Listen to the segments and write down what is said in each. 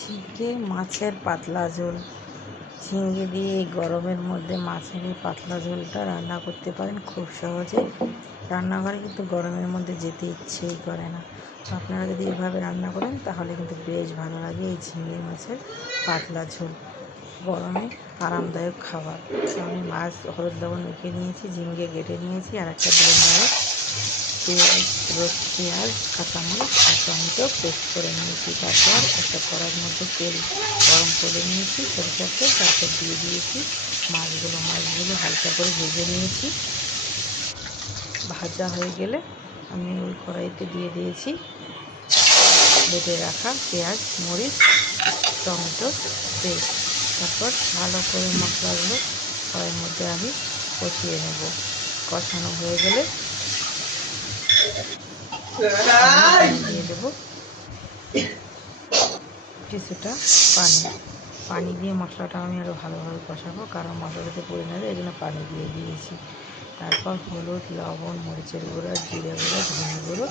ঝিঙে মাছের পাতলা ঝোল। ঝিঙে দিয়ে এই গরমের মধ্যে মাছের এই পাতলা ঝোলটা রান্না করতে পারেন খুব সহজে। রান্নাঘরে কিন্তু গরমের মধ্যে যেতে ইচ্ছেই করে না। তো আপনারা যদি এভাবে রান্না করেন তাহলে কিন্তু বেশ ভালো লাগে এই ঝিঙে মাছের পাতলা ঝোল। গরমে আরামদায়ক খাবার। তো আমি মাছ হলুদ লবণ মেখে নিয়েছি, ঝিঙে কেটে নিয়েছি, আর একটা ব্লেন্ডারে পেঁয়াজ কাঁচামরিচ আর টমেটো পেস্ট করে নিয়েছি। তারপর একটা কড়াইয়ের মধ্যে তেল গরম করে নিয়েছি, সরিষার তেল, তারপর দিয়ে দিয়েছি মাছগুলো হালকা করে ভেজে নিয়েছি। ভাজা হয়ে গেলে আমি ওই কড়াইতে দিয়ে দিয়েছি বেটে রাখা পেঁয়াজ, মরিচ, টমেটো পেস্ট। তারপর ভালো করে মশলাগুলো কড়াইয়ের মধ্যে আমি কষিয়ে নেব। কষানো হয়ে গেলে দিয়ে দেবো কিছুটা পানি দিয়ে মশলাটা আমি আরও ভালোভাবে কষাবো, কারণ মশলাতে পড়ে না যায়, এই জন্য পানি দিয়ে দিয়েছি। তারপর হলুদ, লবণ, মরিচের গুঁড়ো, জিরে গুঁড়ো, ধনে গুঁড়ো,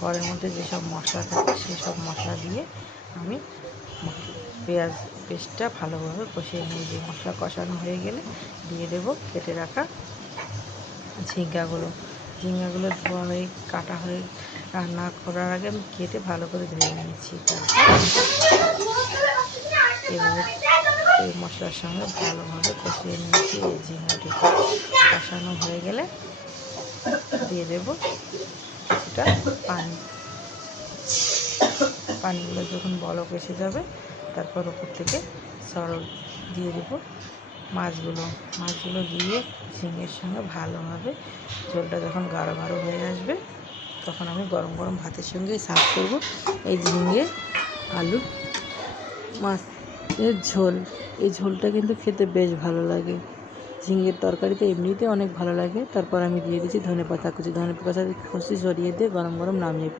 কড়াইয়ের মধ্যে যেসব মশলা থাকে সেসব মশলা দিয়ে আমি পেঁয়াজ পেস্টটা ভালোভাবে কষিয়ে নিয়ে যে মশলা কষানো হয়ে গেলে দিয়ে দেবো কেটে রাখা ঝিঙ্গাগুলো ধোয়া হয়ে কাটা হয়ে রান্না করার আগে আমি কেটে ভালো করে ধুয়ে নিয়েছি। তারপর এভাবে এই মশলার সঙ্গে ভালোভাবে কষিয়ে নিয়েছি। এই ঝিঙ্গাটি কষানো হয়ে গেলে দিয়ে দেব কিছুটা পানিগুলো যখন বলক এসে যাবে তারপর ওপর থেকে দিয়ে দেব মাছগুলো দিয়ে ঝিঙের সঙ্গে ভালোভাবে ঝোলটা যখন গাঢ় হয়ে আসবে তখন আমি গরম গরম ভাতের সঙ্গে সার্ভ করব এই ঝিঙে আলু মাছের ঝোল। এই ঝোলটা কিন্তু খেতে বেশ ভালো লাগে। ঝিঙের তরকারিতে এমনিতে অনেক ভালো লাগে। তারপর আমি দিয়ে দিয়েছি ধনেপাতা কুচি, ধনেপাতা কুচি সরিয়ে দিয়ে গরম গরম নামিয়ে